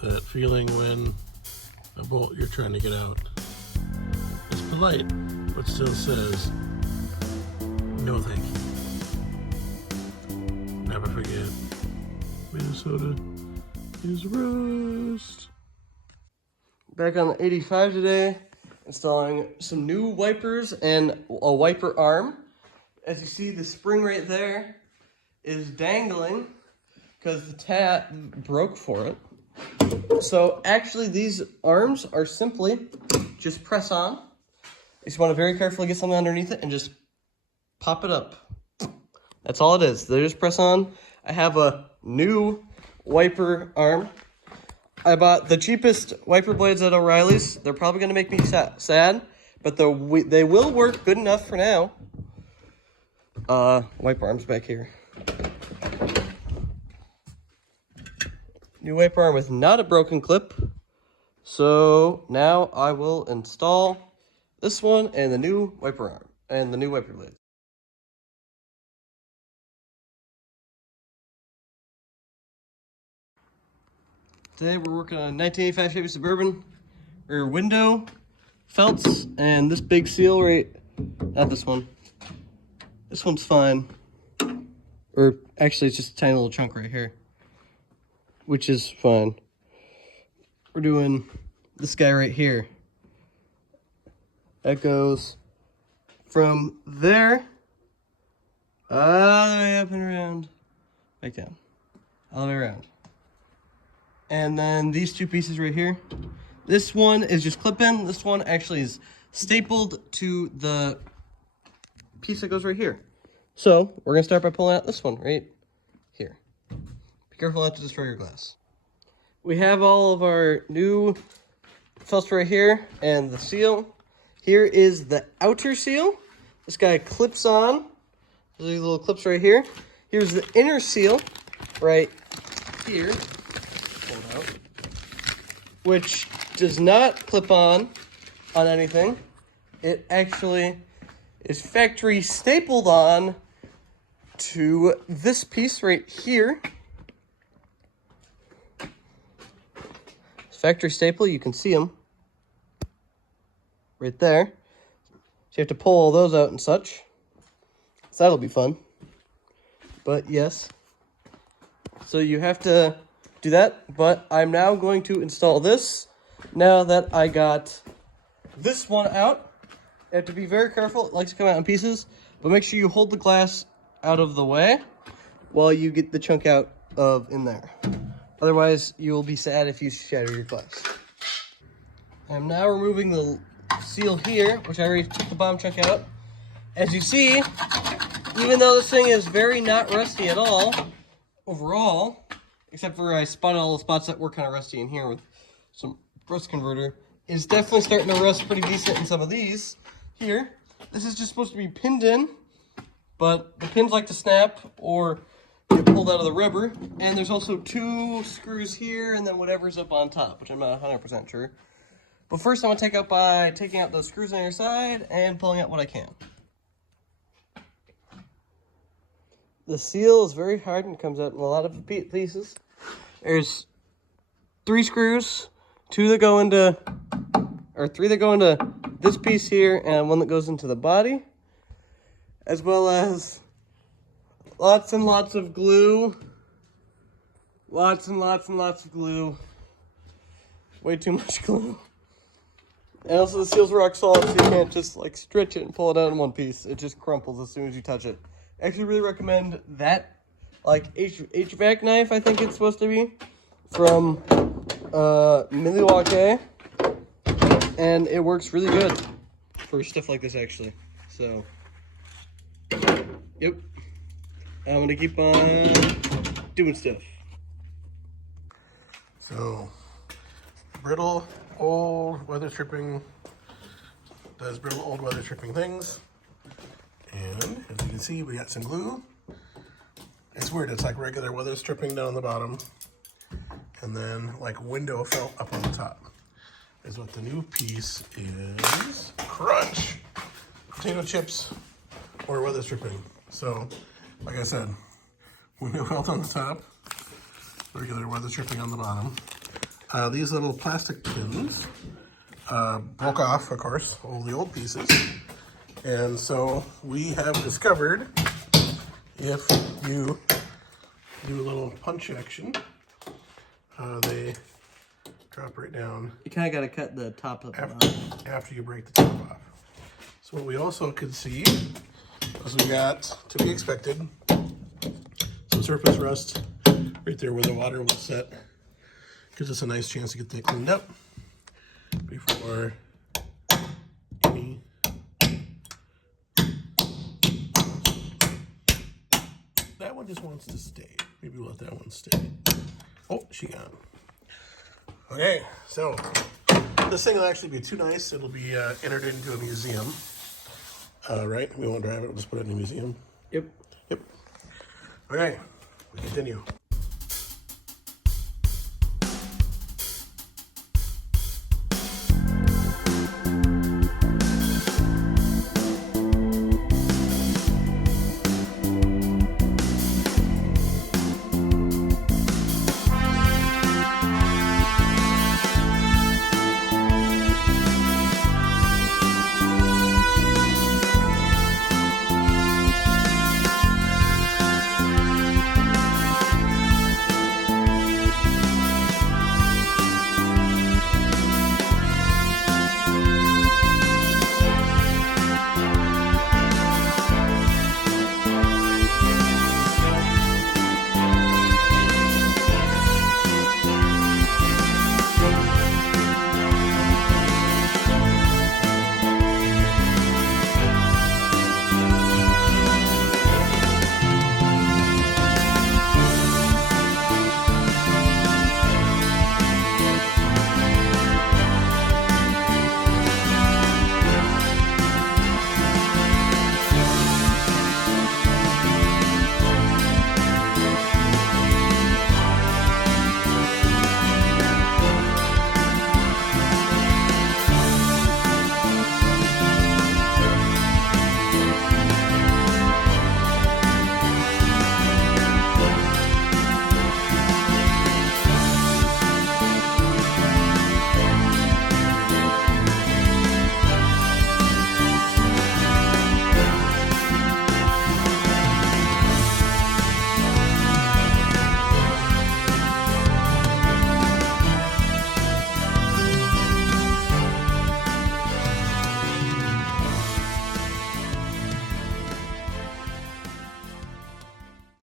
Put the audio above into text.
That feeling when a bolt you're trying to get out is polite, but still says, no thank you. Never forget, Minnesota is rust. Back on the 85 today, installing some new wipers and a wiper arm. As you see, the spring right there is dangling because the tat broke for it. So actually these arms are simply just press on. You just want to very carefully get something underneath it and just pop it up. That's all it is. They just press on. I have a new wiper arm. I bought the cheapest wiper blades at O'Reilly's. They're probably going to make me sad, but they will work good enough for now. Wiper arms back here. New wiper arm with not a broken clip. So now I will install this one and the new wiper arm and the new wiper blade. Today we're working on a 1985 Chevy Suburban rear window, felts, and this big seal right, not this one. This one's fine. Or actually it's just a tiny little chunk right here, which is fine. We're doing this guy right here. That goes from there all the way up and around, back down, all the way around. And then these two pieces right here. This one is just clip-in. This one actually is stapled to the piece that goes right here. So we're gonna start by pulling out this one right here. Be careful not to destroy your glass. We have all of our new felts right here and the seal. Here is the outer seal. This guy clips on. There's these little clips right here. Here's the inner seal right here. Pull it out. Which does not clip on anything. It actually is factory stapled on to this piece right here. Factory staple, you can see them right there. So you have to pull all those out and such. So that'll be fun. But yes. So you have to do that. But I'm now going to install this. Now that I got this one out, you have to be very careful. It likes to come out in pieces. But make sure you hold the glass out of the way while you get the chunk out of in there. Otherwise, you will be sad if you shatter your glass. I'm now removing the seal here, which I already took the bottom chunk out. As you see, even though this thing is very not rusty at all, overall, except for I spotted all the spots that were kind of rusty in here with some rust converter, is definitely starting to rust pretty decent in some of these. Here, this is just supposed to be pinned in, but the pins like to snap or get pulled out of the rubber. And there's also two screws here and then whatever's up on top, which I'm not 100% sure. But first I'm going to take out by taking out those screws on your side and pulling out what I can. The seal is very hard and comes out in a lot of pieces. There's 3 screws, 2 that go into, or 3 that go into this piece here and 1 that goes into the body, as well as lots and lots of glue. Lots and lots and lots of glue. Way too much glue. And also the seal's rock solid, so you can't just like stretch it and pull it out in one piece. It just crumples as soon as you touch it. Actually really recommend that like HVAC knife, I think it's supposed to be, from Milwaukee. And it works really good for stuff like this actually. So, yep. I'm going to keep on doing stuff. So, brittle old weather stripping does brittle old weather stripping things. And as you can see, we got some glue. It's weird, it's like regular weather stripping down the bottom. And then like window felt up on the top. Is what the new piece is. Crunch! Potato chips or weather stripping. So, like I said, window felt on the top, regular weather stripping on the bottom. These little plastic pins broke off, of course, all the old pieces. And so we have discovered if you do a little punch action, they drop right down. You kind of got to cut the top of after you break the top off. So what we also could see is we got, to be expected, some surface rust right there where the water was set. Gives us a nice chance to get that cleaned up before any that one just wants to stay. Maybe we'll let that one stay. Oh, she gone. Okay, so this thing will actually be too nice. It'll be entered into a museum. Right? We won't drive it. We'll just put it in a museum. Yep. Yep. Okay, we continue.